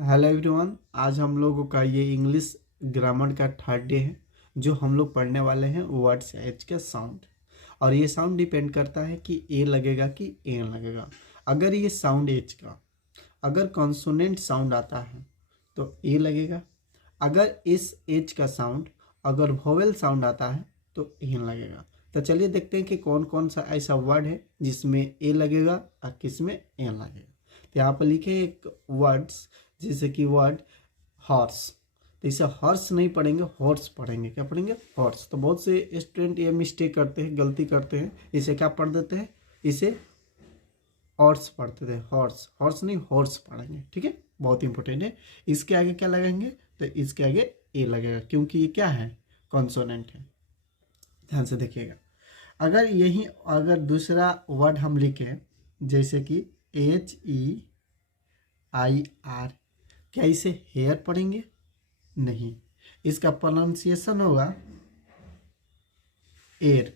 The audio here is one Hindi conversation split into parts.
Hello everyone. आज हम लोगों का ये इंग्लिश ग्रामर का थर्ड डे है। जो हम लोग पढ़ने वाले हैं वर्ड्स एच के साउंड। और ये साउंड डिपेंड करता है कि ए लगेगा कि एन लगेगा। अगर ये साउंड एच का अगर कॉन्सोनेंट साउंड आता है तो ए लगेगा। अगर इस एच का साउंड अगर वोवेल साउंड आता है तो एन लगेगा। तो चलिए देखते हैं कि कौन कौन सा ऐसा वर्ड है जिसमें ए लगेगा और किस में एन लगेगा। तो यहाँ पर लिखे एक वर्ड्स जैसे कि वर्ड हॉर्स। तो इसे हॉर्स नहीं पढ़ेंगे, हॉर्स पढ़ेंगे। क्या पढ़ेंगे? हॉर्स। तो बहुत से स्टूडेंट ये मिस्टेक करते हैं, गलती करते हैं, इसे क्या पढ़ देते हैं, इसे हॉर्स पढ़ते थे। हॉर्स, हॉर्स नहीं हॉर्स पढ़ेंगे। ठीक है, बहुत इंपॉर्टेंट है। इसके आगे क्या लगाएंगे? तो इसके आगे ए लगेगा क्योंकि ये क्या है? कॉन्सोनेंट है। ध्यान से देखिएगा। अगर दूसरा वर्ड हम लिखें जैसे कि HEIR, क्या इसे हेयर पढ़ेंगे? नहीं, इसका प्रोनाउंसिएशन होगा एयर।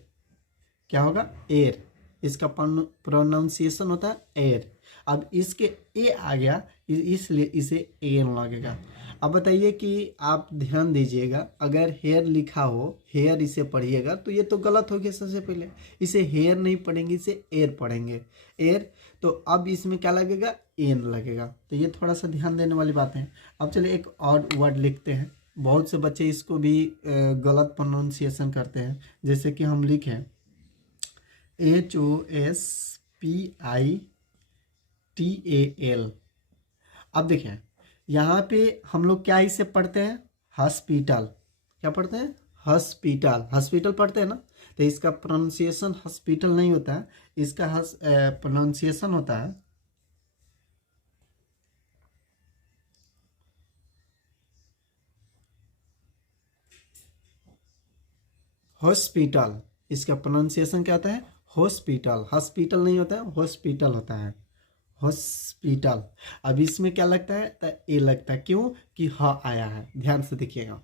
क्या होगा? एयर। इसका प्रोनाउंसिएशन होता है एयर। अब इसके ए आ गया इसलिए इसे एन लगेगा। अब बताइए कि आप ध्यान दीजिएगा, अगर हेयर लिखा हो, हेयर इसे पढ़िएगा तो ये तो गलत हो गया। सबसे पहले इसे हेयर नहीं पढ़ेंगे, इसे एयर पढ़ेंगे। एयर। तो अब इसमें क्या लगेगा? एन लगेगा। तो ये थोड़ा सा ध्यान देने वाली बात है। अब चलिए एक और वर्ड लिखते हैं। बहुत से बच्चे इसको भी गलत प्रोनाउंसिएशन करते हैं। जैसे कि हम लिखें HOSPITAL। अब देखिए यहाँ पे हम लोग क्या इसे पढ़ते हैं? हॉस्पिटल। क्या पढ़ते हैं? हॉस्पिटल। हॉस्पिटल पढ़ते हैं ना। तो इसका प्रोनाउंसिएशन हॉस्पिटल नहीं होता है, इसका प्रोनाउंसिएशन होता है हॉस्पिटल। इसका प्रोनाउंसिएशन क्या होता है? हॉस्पिटल। हॉस्पिटल नहीं होता है, हॉस्पिटल होता है। हॉस्पिटल। अब इसमें क्या लगता है? तो ए लगता है। क्यों? कि ह आया है। ध्यान से देखिएगा,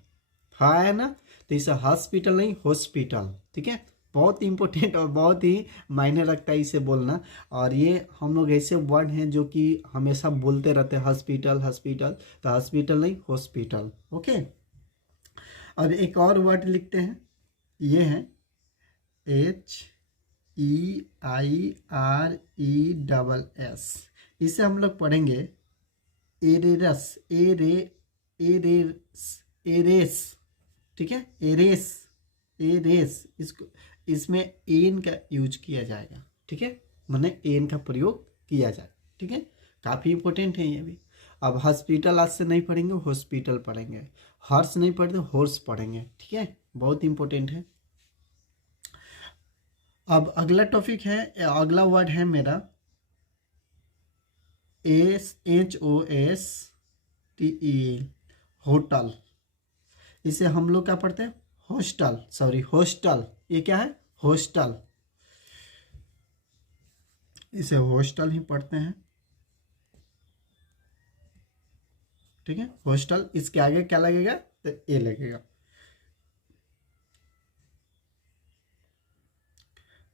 ह आया ना, तो इसे हॉस्पिटल नहीं हॉस्पिटल। ठीक है, बहुत इंपॉर्टेंट और बहुत ही मायने रखता है इसे बोलना। और ये हम लोग ऐसे वर्ड हैं जो कि हमेशा बोलते रहते हैं, हॉस्पिटल हॉस्पिटल। तो हॉस्पिटल नहीं हॉस्पिटल। ओके। अब एक और वर्ड लिखते हैं, ये है HEIRESS। इसे हम लोग पढ़ेंगे एरेरस। एरेस। एरेस। ठीक है, एरेस। एरेस। इसको इसमें एन का यूज किया जाएगा। ठीक है, माने एन का प्रयोग किया जाए। ठीक है, काफ़ी इंपॉर्टेंट है ये भी। अब हॉस्पिटल आज से नहीं पढ़ेंगे, हॉस्पिटल पढ़ेंगे। हॉर्स नहीं पढ़ते, हॉर्स पढ़ेंगे। ठीक है, बहुत इंपॉर्टेंट है। अब अगला टॉपिक है, अगला वर्ड है मेरा HOSTE, होटल। इसे हम लोग क्या पढ़ते हैं? हॉस्टल। Sorry, hostel. ये क्या है? हॉस्टल। इसे हॉस्टल ही पढ़ते हैं। ठीक है, हॉस्टल। इसके आगे क्या लगेगा? तो ए लगेगा।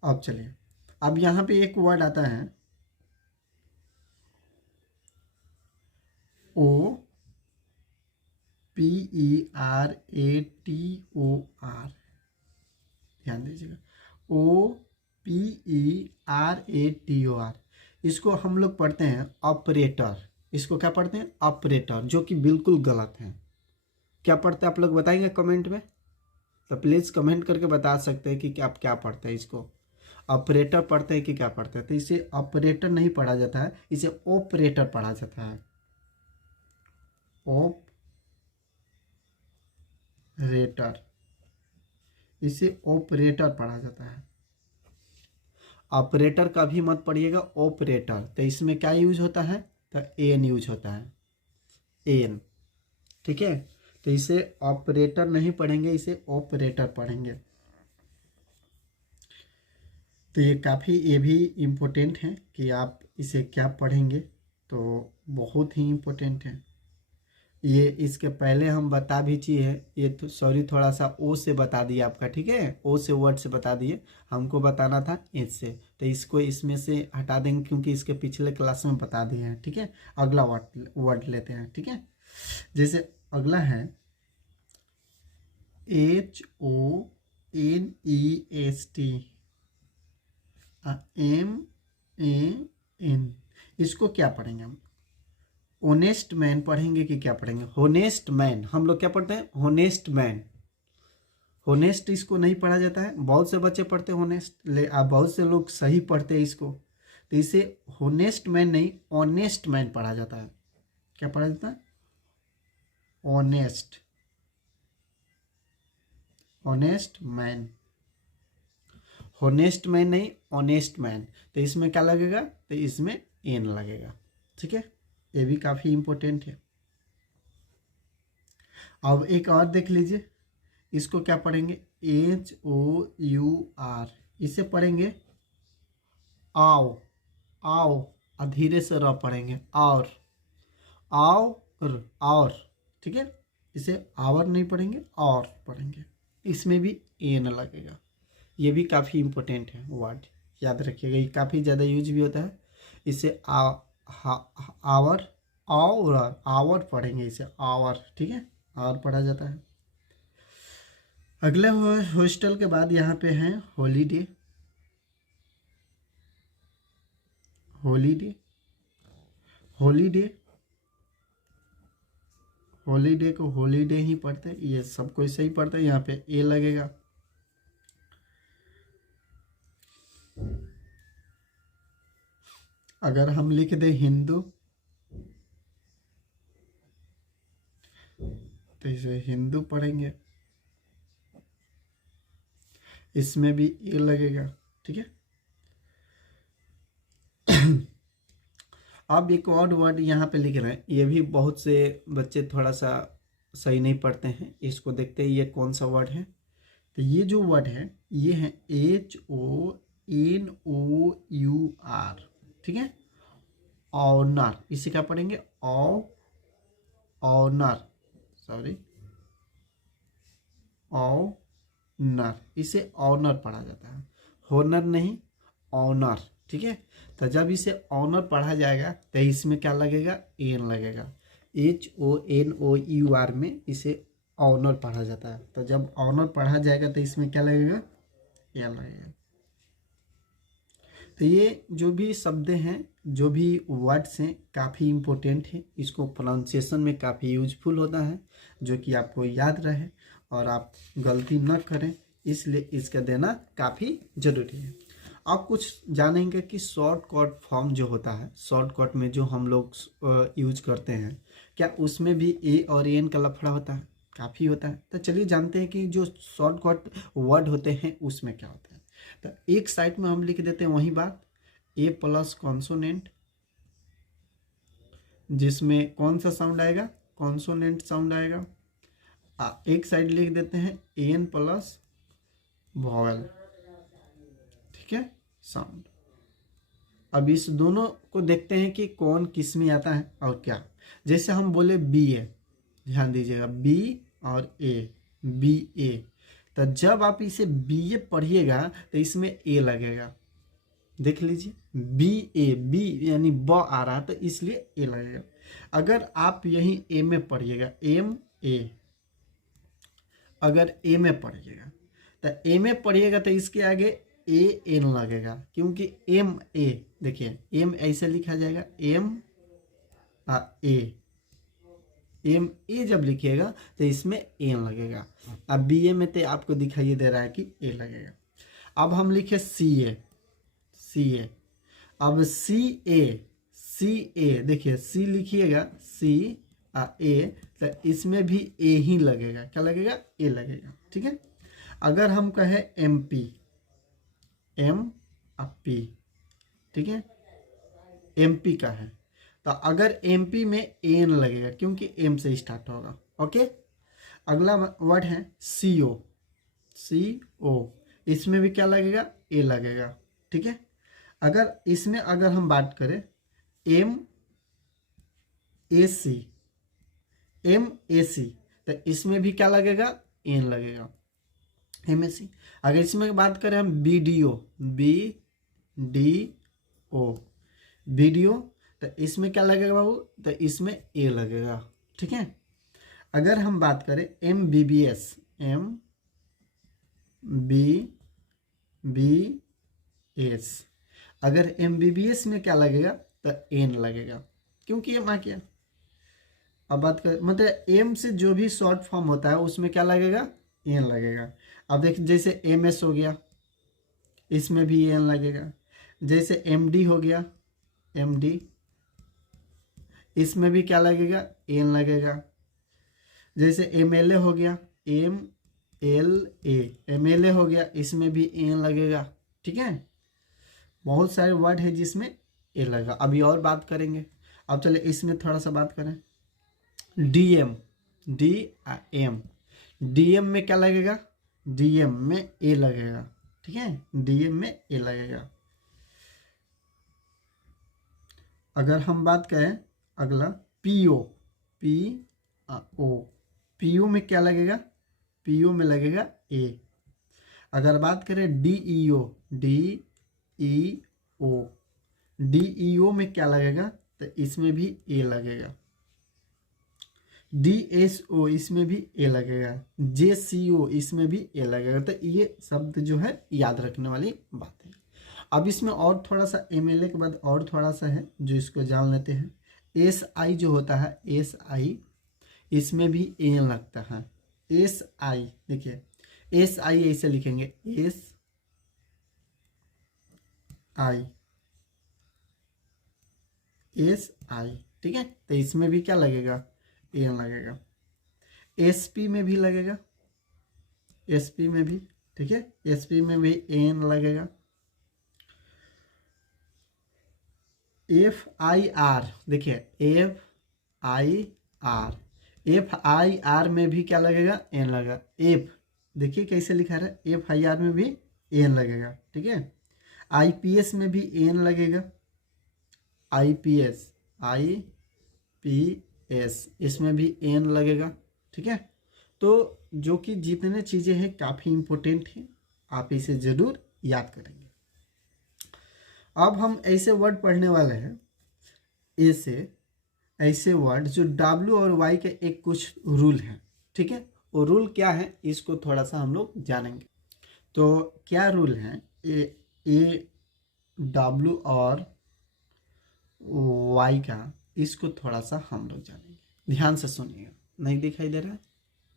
अब चलिए, अब यहाँ पे एक वर्ड आता है OPERATOR। ध्यान दीजिएगा, OPERATOR। इसको हम लोग पढ़ते हैं ऑपरेटर। इसको क्या पढ़ते हैं? ऑपरेटर, जो कि बिल्कुल गलत है। क्या पढ़ते हैं आप लोग बताएंगे कमेंट में? तो प्लीज़ कमेंट करके बता सकते हैं कि आप क्या पढ़ते हैं। इसको ऑपरेटर पढ़ते हैं कि क्या पढ़ते हैं? तो इसे ऑपरेटर नहीं पढ़ा जाता है, इसे ऑपरेटर पढ़ा जाता है। ऑपरेटर। इसे ऑपरेटर पढ़ा जाता है। ऑपरेटर का भी मत पढ़िएगा, ऑपरेटर। तो इसमें क्या यूज होता है? तो एन यूज होता है, एन। ठीक है, तो इसे ऑपरेटर नहीं पढ़ेंगे, इसे ऑपरेटर पढ़ेंगे। तो ये भी इम्पोर्टेंट है कि आप इसे क्या पढ़ेंगे। तो बहुत ही इम्पोर्टेंट है। ये इसके पहले हम बता भी चाहिए है, ये तो सॉरी थोड़ा सा ओ से बता दिया आपका, ठीक है, ओ से वर्ड से बता दिए, हमको बताना था एच से, तो इसको इसमें से हटा देंगे क्योंकि इसके पिछले क्लास में बता दिए हैं, ठीक है। अगला वर्ड लेते हैं, ठीक है। जैसे अगला है HONEST, MAN, इसको क्या पढ़ेंगे हम? ओनेस्ट मैन पढ़ेंगे कि क्या पढ़ेंगे? होनेस्ट मैन, हम लोग क्या पढ़ते हैं? Honest man. होनेस्ट इसको नहीं पढ़ा जाता है, बहुत से बच्चे पढ़ते हैं होनेस्ट, बहुत से लोग सही पढ़ते हैं इसको, तो इसे होनेस्ट मैन नहीं ऑनेस्ट मैन पढ़ा जाता है। क्या पढ़ा जाता है? Honest, honest man, honest man नहीं ऑनेस्ट मैन। तो इसमें क्या लगेगा? तो इसमें एन लगेगा, ठीक है। ये भी काफ़ी इंपॉर्टेंट है। अब एक और देख लीजिए, इसको क्या पढ़ेंगे? HOUR, इसे पढ़ेंगे आओ, आओ, धीरे से र पढ़ेंगे, और आओ और, ठीक है। इसे आवर नहीं पढ़ेंगे, और पढ़ेंगे, इसमें भी एन लगेगा। ये भी काफ़ी इंपॉर्टेंट है वर्ड, याद रखिएगा, ये काफ़ी ज़्यादा यूज भी होता है। इसे आवर, आवर पढ़ेंगे, इसे आवर, ठीक है, आवर पढ़ा जाता है। अगले हॉस्टल के बाद यहाँ पे हैं हॉलीडे, हॉलीडे, हॉलीडे, हॉलीडे को हॉलीडे ही पढ़ते, ये सब कोई सही पढ़ता है। यहाँ पे ए लगेगा। अगर हम लिख दें हिंदू, तो इसे हिंदू पढ़ेंगे, इसमें भी ए लगेगा, ठीक है। अब एक और वर्ड यहाँ पे लिख रहे हैं, ये भी बहुत से बच्चे थोड़ा सा सही नहीं पढ़ते हैं, इसको देखते हैं ये कौन सा वर्ड है। तो ये जो वर्ड है ये है HONOUR, ठीक है, ऑनर। इसे क्या पढ़ेंगे? ऑनर, सॉरी, ऑनर, इसे ऑनर पढ़ा जाता है, होनर नहीं, ऑनर, ठीक है। तो जब इसे ऑनर पढ़ा जाएगा तो इसमें क्या लगेगा? एन लगेगा। HONOUR में इसे ऑनर पढ़ा जाता है, तो जब ऑनर पढ़ा जाएगा तो इसमें क्या लगेगा? एन लगेगा। तो ये जो भी शब्द हैं, जो भी वर्ड्स हैं, काफ़ी इम्पोर्टेंट है, इसको प्रोनाउंसिएशन में काफ़ी यूजफुल होता है, जो कि आपको याद रहे और आप गलती न करें, इसलिए इसका देना काफ़ी ज़रूरी है। आप कुछ जानेंगे कि शॉर्टकट फॉर्म जो होता है, शॉर्टकट में जो हम लोग यूज करते हैं, क्या उसमें भी ए और एन का लफड़ा होता है? काफ़ी होता है। तो चलिए जानते हैं कि जो शॉर्टकट वर्ड होते हैं उसमें क्या होता है। तो एक साइड में हम लिख देते हैं वही बात, ए प्लस कॉन्सोनेंट, जिसमें कौन सा साउंड आएगा? कॉन्सोनेंट साउंड आएगा। एक साइड लिख देते हैं एन प्लस वॉवेल, ठीक है, साउंड। अब इस दोनों को देखते हैं कि कौन किस में आता है और क्या। जैसे हम बोले बी ए, ध्यान दीजिएगा, बी और ए, बी ए, तो जब आप इसे बी ए पढ़िएगा तो इसमें ए लगेगा, देख लीजिए, बी ए, बी यानी ब आ रहा तो इसलिए ए लगेगा। अगर आप यहीं ए में पढ़िएगा, एम ए, अगर ए में पढ़िएगा तो ए में पढ़िएगा तो इसके आगे ए एन लगेगा, क्योंकि एम ए, देखिए एम ऐसे लिखा जाएगा, एम ए, एम ए जब लिखिएगा तो इसमें एन लगेगा। अब बी ए में तो आपको दिखाई दे रहा है कि ए लगेगा। अब हम लिखे सी ए, सी ए, अब सी ए, सी ए, देखिए सी लिखिएगा, सी ए, तो इसमें भी ए ही लगेगा, क्या लगेगा? ए लगेगा, ठीक है। अगर हम कहें एम पी, एम पी, ठीक है, एमपी का है, तो अगर एमपी में एन लगेगा क्योंकि एम से स्टार्ट होगा, ओके। अगला वर्ड है सीओ, सीओ, इसमें भी क्या लगेगा? ए लगेगा, ठीक है। अगर इसमें अगर हम बात करें एम ए सी, MAC, तो इसमें भी क्या लगेगा, एन लगेगा, MAC। अगर इसमें बात करें हम BDO, वीडियो, तो इसमें क्या लगेगा बाबू, तो इसमें ए लगेगा, ठीक है। अगर हम बात करें MBBS, अगर MBBS में क्या लगेगा, तो एन लगेगा, क्योंकि एम आ गया। अब बात करें मतलब एम से जो भी शॉर्ट फॉर्म होता है उसमें क्या लगेगा, एन लगेगा। अब देखिए जैसे MS हो गया, इसमें भी एन लगेगा। जैसे MD हो गया, MD, इसमें भी क्या लगेगा, एन लगेगा। जैसे MLA हो गया, MLA हो गया, इसमें भी एन लगेगा, ठीक है। बहुत सारे वर्ड है जिसमें ए लगेगा। अभी और बात करेंगे। अब चले इसमें थोड़ा सा बात करें। DM, DM में क्या लगेगा, DM में ए लगेगा, ठीक है, DM में ए लगेगा। अगर हम बात करें अगला PO, PO में क्या लगेगा, PO में लगेगा ए। अगर बात करें DEO, DEO में क्या लगेगा, तो इसमें भी ए लगेगा। DSO, इसमें भी ए लगेगा। JCO, इसमें भी ए लगेगा। तो ये शब्द जो है याद रखने वाली बात है। अब इसमें और थोड़ा सा MLA के बाद और थोड़ा सा है जो इसको जान लेते हैं। SI जो होता है, SI, इसमें भी ए लगता है। SI देखिए, SI ऐसे लिखेंगे, SI, ठीक है। तो इसमें भी क्या लगेगा, एन लगेगा। SP में भी लगेगा, SP में भी, ठीक है, SP में भी एन लगेगा। FIR देखिए, FIR में भी क्या लगेगा, एन लगेगा। देखिए कैसे लिखा रहा है, FIR में भी एन लगेगा, ठीक है। IPS में भी एन लगेगा, IPS, इसमें भी एन लगेगा, ठीक है। तो जो कि जितने चीज़ें हैं काफ़ी इम्पोर्टेंट हैं, आप इसे ज़रूर याद करेंगे। अब हम ऐसे वर्ड पढ़ने वाले हैं, ऐसे वर्ड जो W और Y के एक कुछ रूल हैं, ठीक है। वो रूल क्या है, इसको थोड़ा सा हम लोग जानेंगे। तो क्या रूल है, W और Y का, इसको थोड़ा सा हम लोग जानेंगे। ध्यान से सुनिएगा। नहीं दिखाई दे रहा है,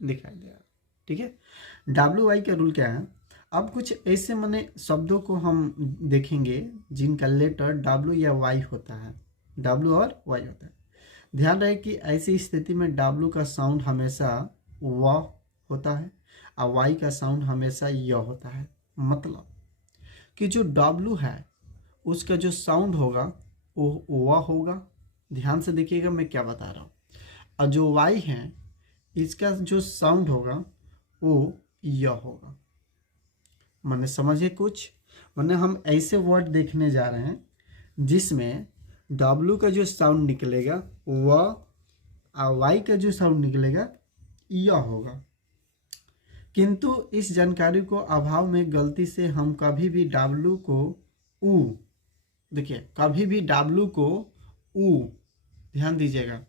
दिखाई दे रहा है, ठीक है। WY का रूल क्या है। अब कुछ ऐसे माने शब्दों को हम देखेंगे जिनका लेटर W या Y होता है, W और Y होता है। ध्यान रहे कि ऐसी स्थिति में W का साउंड हमेशा व होता है और Y का साउंड हमेशा य होता है। मतलब कि जो W है उसका जो साउंड होगा वो व होगा। ध्यान से देखिएगा मैं क्या बता रहा हूँ। और जो Y है इसका जो साउंड होगा वो य होगा। मैंने समझे कुछ, मैंने हम ऐसे वर्ड देखने जा रहे हैं जिसमें W का जो साउंड निकलेगा व और Y का जो साउंड निकलेगा य होगा। किंतु इस जानकारी को अभाव में गलती से हम कभी भी W को उ, देखिए कभी भी W को उ, ध्यान दीजिएगा,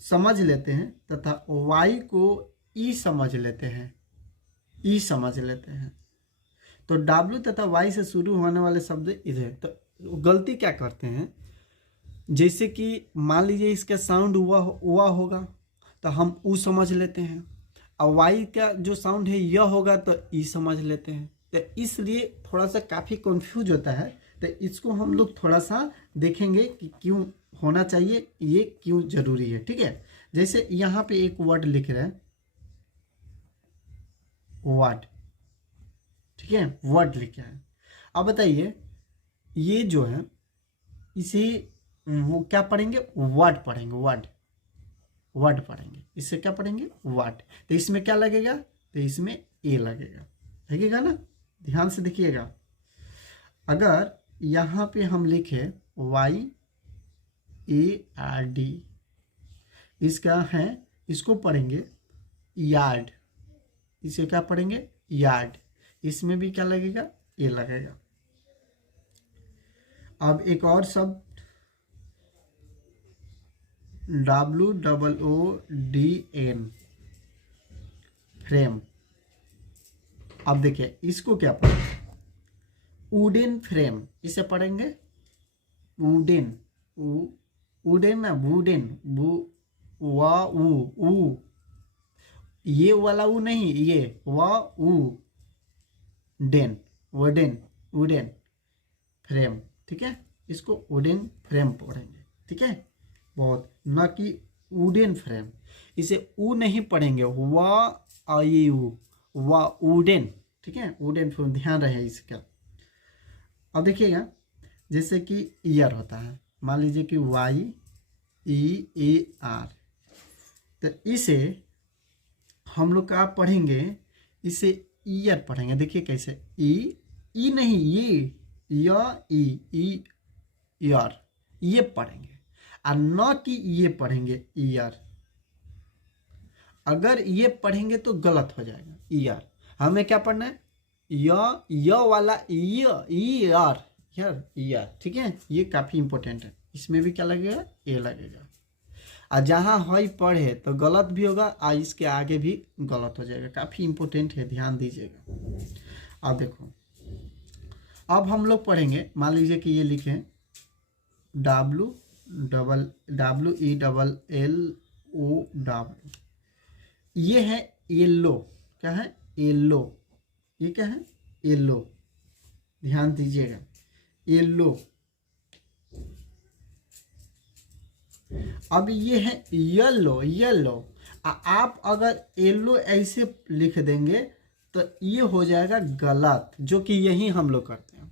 समझ लेते हैं तथा Y को ई समझ लेते हैं, ई समझ लेते हैं। तो W तथा Y से शुरू होने वाले शब्द इधर, तो गलती क्या करते हैं, जैसे कि मान लीजिए इसका साउंड हुआ होगा तो हम उ समझ लेते हैं, और Y का जो साउंड है यह होगा तो ई समझ लेते हैं। तो इसलिए थोड़ा सा काफ़ी कंफ्यूज होता है। तो इसको हम लोग थोड़ा सा देखेंगे कि क्यों होना चाहिए, ये क्यों जरूरी है, ठीक है। जैसे यहाँ पे एक वर्ड लिख रहे हैं, वर्ड, ठीक है, वर्ड लिखा है। अब बताइए ये जो है इसे वो क्या पढ़ेंगे, वर्ड पढ़ेंगे, वर्ड पढ़ेंगे। इससे क्या पढ़ेंगे, वर्ड। तो इसमें क्या लगेगा, तो इसमें ए लगेगा ना। ध्यान से देखिएगा, अगर यहाँ पे हम लिखे YARD, इसका है, इसको पढ़ेंगे यार्ड, इसे क्या पढ़ेंगे यार्ड, इसमें भी क्या लगेगा ए लगेगा। अब एक और शब्द WOODN फ्रेम। अब देखिए इसको क्या पढ़ेंगे वुडन फ्रेम, इसे पढ़ेंगे वुडन, वुडन ना वुडन, ऊ ये वाला ऊ नहीं, ये डेन वुडन, वुडन फ्रेम, ठीक है। इसको वुडन फ्रेम पढ़ेंगे, ठीक है। बहुत ना कि वुडन फ्रेम, इसे ऊ नहीं पढ़ेंगे, वुडन, ठीक है। वुडन फ्रेम, ध्यान रहे इसका। अब देखिएगा जैसे कि ईयर होता है, मान लीजिए कि YEAR, तो इसे हम लोग क्या पढ़ेंगे, इसे ईयर पढ़ेंगे। देखिए कैसे, ई नहीं, ये ईयर, ये पढ़ेंगे, और न कि ये पढ़ेंगे ईयर। अगर ये पढ़ेंगे तो गलत हो जाएगा ईयर। हमें क्या पढ़ना है, वाला ईयर, ठीक है। ये काफी इंपॉर्टेंट है, इसमें भी क्या लगेगा ए लगेगा। और जहाँ हई पढ़े तो गलत भी होगा, और इसके आगे भी गलत हो जाएगा। काफी इंपॉर्टेंट है, ध्यान दीजिएगा। अब देखो, अब हम लोग पढ़ेंगे, मान लीजिए कि ये लिखें WELLO, ये है येलो, क्या है येलो, ये क्या है येलो, ध्यान दीजिएगा येलो। अब ये है येलो, आप अगर येलो ऐसे लिख देंगे तो ये हो जाएगा गलत, जो कि यही हम लोग करते हैं।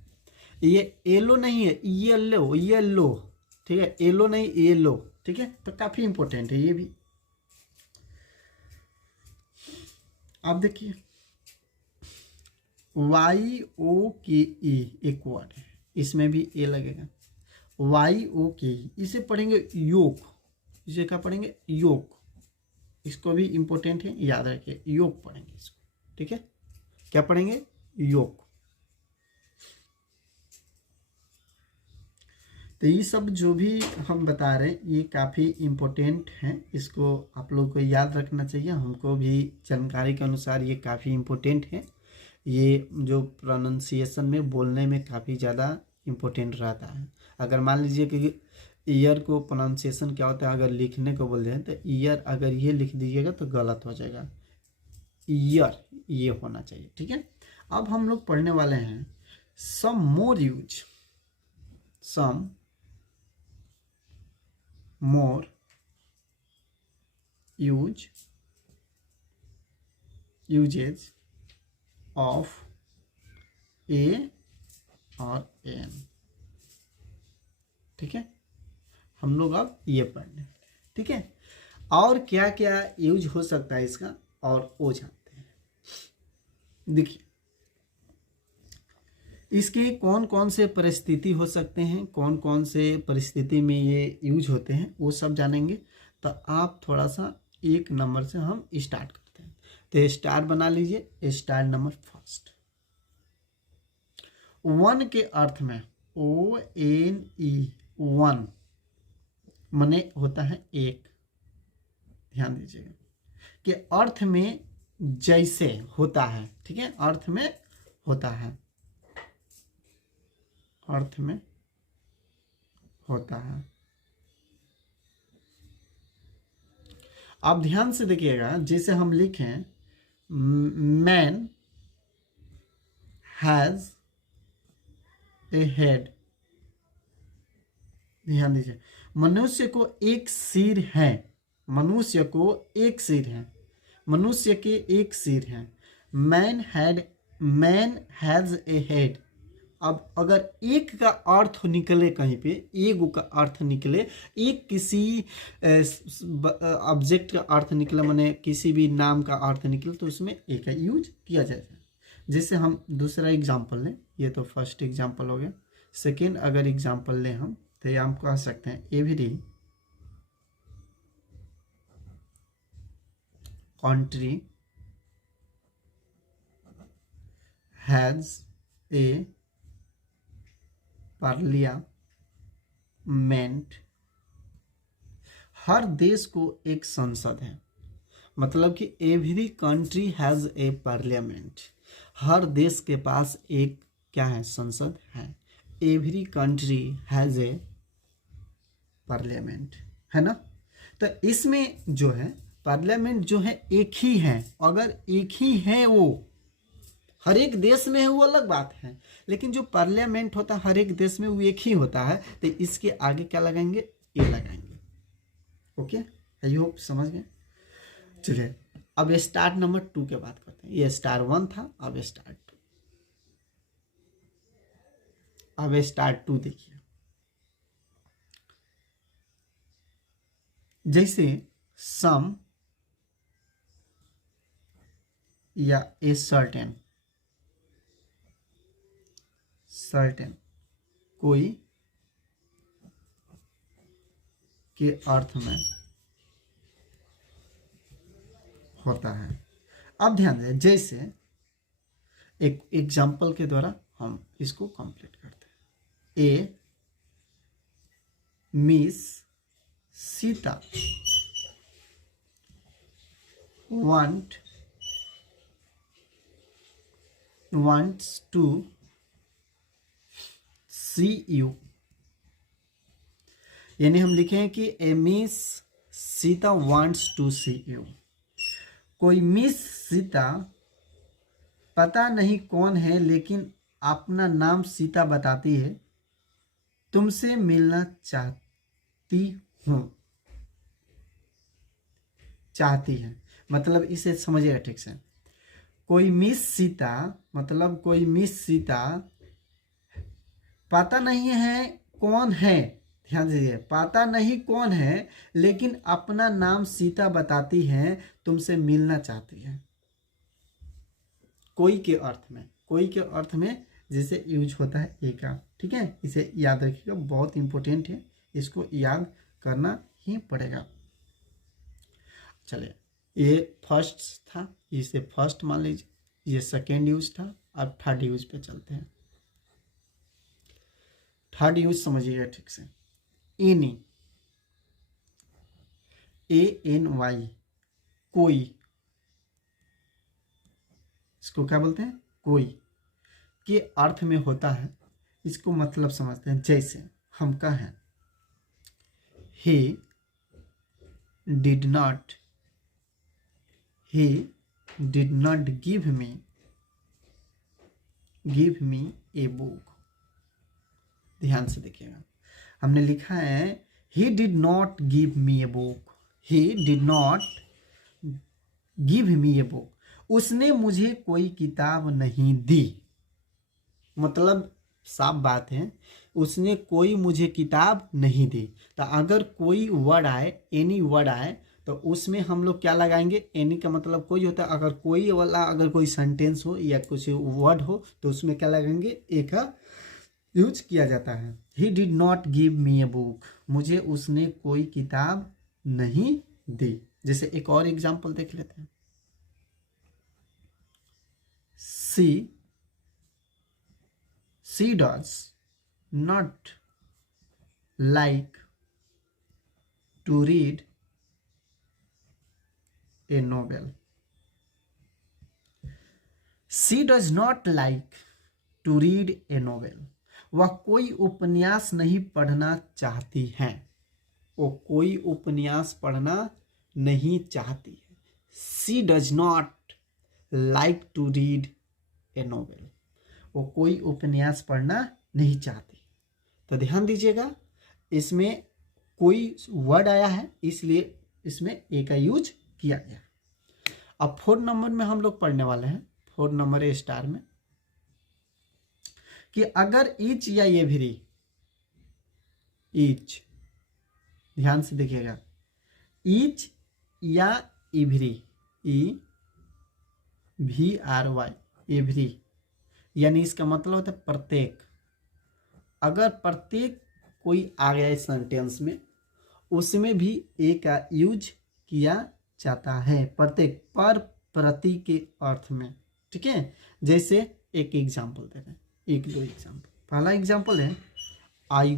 ये येलो नहीं है, येलो, ठीक है, येलो नहीं येलो, ठीक है। तो काफी इंपॉर्टेंट है ये भी। अब देखिए YOKE एक वर्ड है, इसमें भी ए लगेगा। YOKE, इसे पढ़ेंगे योग, इसे क्या पढ़ेंगे योग, इसको भी इंपॉर्टेंट है, याद रखिए योग पढ़ेंगे इसको, ठीक है। क्या पढ़ेंगे योग। तो ये सब जो भी हम बता रहे हैं ये काफ़ी इम्पोर्टेंट हैं, इसको आप लोग को याद रखना चाहिए। हमको भी जानकारी के अनुसार ये काफ़ी इम्पोर्टेंट है। ये जो प्रोनाउंसिएशन में बोलने में काफ़ी ज़्यादा इम्पोर्टेंट रहता है। अगर मान लीजिए कि ईयर को प्रोनाउंसिएशन क्या होता है, अगर लिखने को बोल रहे हैं तो ईयर अगर ये लिख दीजिएगा तो गलत हो जाएगा, ईयर ये होना चाहिए, ठीक है। अब हम लोग पढ़ने वाले हैं सम मोर uses of A और N, ठीक है। हम लोग अब ये पढ़ने, ठीक है। और क्या क्या यूज हो सकता है इसका, और वो जानते हैं। देखिए इसके कौन कौन से परिस्थिति हो सकते हैं, कौन कौन से परिस्थिति में ये यूज होते हैं, वो सब जानेंगे। तो आप थोड़ा सा एक नंबर से हम स्टार्ट करते हैं। तो स्टार बना लीजिए, स्टार नंबर फर्स्ट। वन के अर्थ में ONE, वन माने होता है एक। ध्यान दीजिएगा कि अर्थ में जैसे होता है, ठीक है, अर्थ में होता है, अर्थ में होता है। आप ध्यान से देखिएगा, जैसे हम लिखें मैन हैज ए हेड, ध्यान दीजिए, मनुष्य को एक सिर है, मनुष्य को एक सिर है, मनुष्य के एक सिर है। Man has a head. अब अगर एक का अर्थ निकले कहीं पे, एक का अर्थ निकले, एक किसी ऑब्जेक्ट का अर्थ निकले, माने किसी भी नाम का अर्थ निकले, तो उसमें एक का यूज किया जाएगा। जैसे हम दूसरा एग्जांपल लें, ये तो फर्स्ट एग्जांपल हो गया। सेकेंड अगर एग्जांपल लें हम, तो हम कह सकते हैं every country has a parliament, हर देश को एक संसद है। मतलब कि every country has a parliament, हर देश के पास एक क्या है, संसद है। Every country has a parliament, है ना। तो इसमें जो है पार्लियामेंट जो है एक ही है, अगर एक ही है वो हर एक देश में है वो अलग बात है, लेकिन जो पार्लियामेंट होता है हर एक देश में वो एक ही होता है, तो इसके आगे क्या लगाएंगे, ए लगाएंगे। ओके, आई होप समझ गए। चलिए अब स्टार नंबर 2 के बात करते हैं। ये स्टार 1 था, अब स्टार 2। अब स्टार 2 देखिए, जैसे सम या ए सर्टेन कोई के अर्थ में होता है। अब ध्यान दें, जैसे एक एग्जाम्पल के द्वारा हम इसको कंप्लीट करते हैं। A Miss Sita wants to see you, यानी हम लिखे हैं कि a Miss Sita wants to see you. कोई मिस सीता पता नहीं कौन है, लेकिन अपना नाम सीता बताती है, तुमसे मिलना चाहती हूँ। चाहती है मतलब इसे समझिएगा ठीक से। कोई मिस सीता मतलब कोई मिस सीता पता नहीं है कौन है, ध्यान दीजिए, पता नहीं कौन है, लेकिन अपना नाम सीता बताती है, तुमसे मिलना चाहती है। कोई के अर्थ में, कोई के अर्थ में जैसे यूज होता है ए का, ठीक है। इसे याद रखिएगा, बहुत इंपॉर्टेंट है, इसको याद करना ही पड़ेगा। चलिए, ये फर्स्ट था, इसे फर्स्ट मान लीजिए, ये सेकेंड यूज था। अब थर्ड यूज पे चलते हैं। थर्ड यूज समझिएगा ठीक से। एनी, ANY, कोई, इसको क्या बोलते हैं, कोई के अर्थ में होता है। इसको मतलब समझते हैं, जैसे हम कहें he did not give me a book। ध्यान से देखिएगा, हमने लिखा है he did not give me a book, he did not give me a book, उसने मुझे कोई किताब नहीं दी। मतलब साफ बात है, उसने कोई मुझे किताब नहीं दी। तो अगर कोई वर्ड आए, एनी वर्ड आए, तो उसमें हम लोग क्या लगाएंगे, एनी का मतलब कोई होता है। अगर कोई वाला अगर कोई सेंटेंस हो या कुछ वर्ड हो तो उसमें क्या लगाएंगे, ए का यूज किया जाता है। He did not give me a book, मुझे उसने कोई किताब नहीं दी। जैसे एक और एग्जांपल देख लेते हैं। She does not like to read a novel. She does not like to read a novel, वह कोई उपन्यास नहीं पढ़ना चाहती हैं। वो कोई उपन्यास पढ़ना नहीं चाहती है। She does not like to read a novel, वो कोई उपन्यास पढ़ना नहीं चाहती। तो ध्यान दीजिएगा, इसमें कोई वर्ड आया है, इसलिए इसमें ए का यूज किया गया। अब 4 नंबर में हम लोग पढ़ने वाले हैं, 4 नंबर ए स्टार में, कि अगर ईच या एवरी, ईच, ध्यान से देखिएगा, ईच या एवरी, EVRY, एवरी, यानी इसका मतलब होता है प्रत्येक। अगर प्रत्येक कोई आ गया इस सेंटेंस में, उसमें भी ए का यूज किया जाता है, प्रत्येक पर प्रति के अर्थ में। ठीक है, जैसे एक एग्जाम्पल दे रहे हैं, एक दो एग्जाम्पल। पहला एग्जाम्पल है I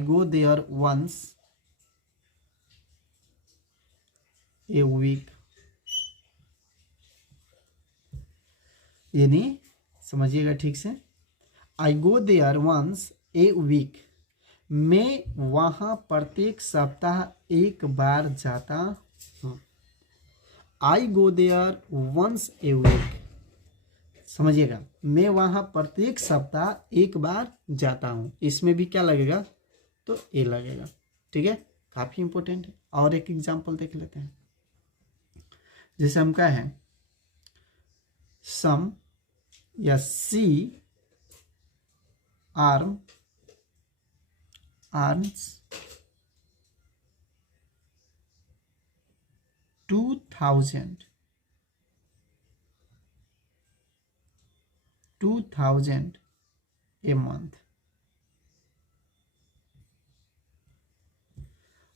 go there once a week. यानी समझिएगा ठीक से, I go there once a week, मैं वहाँ प्रत्येक सप्ताह एक बार जाता हूँ। I go there once a week, समझिएगा, मैं वहाँ प्रत्येक सप्ताह एक बार जाता हूँ। इसमें भी क्या लगेगा, तो ए लगेगा। ठीक है, काफ़ी इंपॉर्टेंट है। और एक एग्जांपल देख लेते हैं। जैसे हम क्या है, सम या सी अर्न्स 2000 ए मंथ।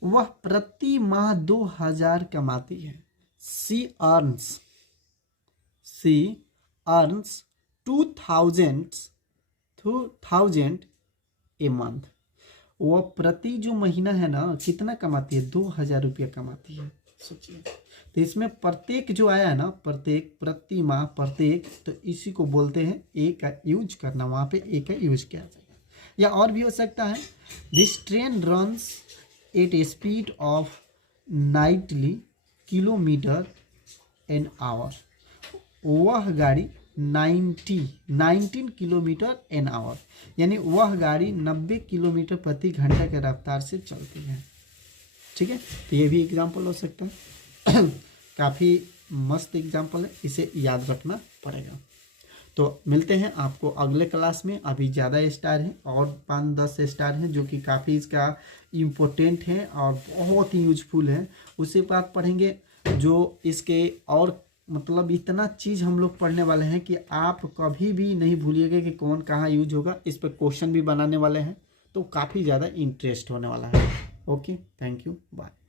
वह प्रति माह 2000 कमाती है। सी अर्न्स 2000 ए मंथ। वह प्रति जो महीना है ना, कितना कमाती है, 2000 रुपया कमाती है। सोचिए, तो इसमें प्रत्येक जो आया है ना, प्रत्येक, प्रति माह, प्रत्येक, तो इसी को बोलते हैं ए का यूज करना। वहाँ पे ए का यूज किया जाएगा। या और भी हो सकता है, this train runs at A speed of 90 kilometre an hour. वह गाड़ी 19 किलोमीटर एन आवर, यानी वह गाड़ी 90 किलोमीटर प्रति घंटा के रफ्तार से चलती है। ठीक है, तो ये भी एग्जाम्पल हो सकता है। काफ़ी मस्त एग्जाम्पल है, इसे याद रखना पड़ेगा। तो मिलते हैं आपको अगले क्लास में। अभी ज़्यादा स्टार हैं और 5-10 स्टार हैं जो कि काफ़ी इसका इम्पोर्टेंट है और बहुत ही यूजफुल है। उसी बात पढ़ेंगे जो इसके, और मतलब इतना चीज़ हम लोग पढ़ने वाले हैं कि आप कभी भी नहीं भूलिएगा कि कौन कहाँ यूज होगा। इस पर क्वेश्चन भी बनाने वाले हैं, तो काफ़ी ज़्यादा इंटरेस्ट होने वाला है। Okay, thank you, bye.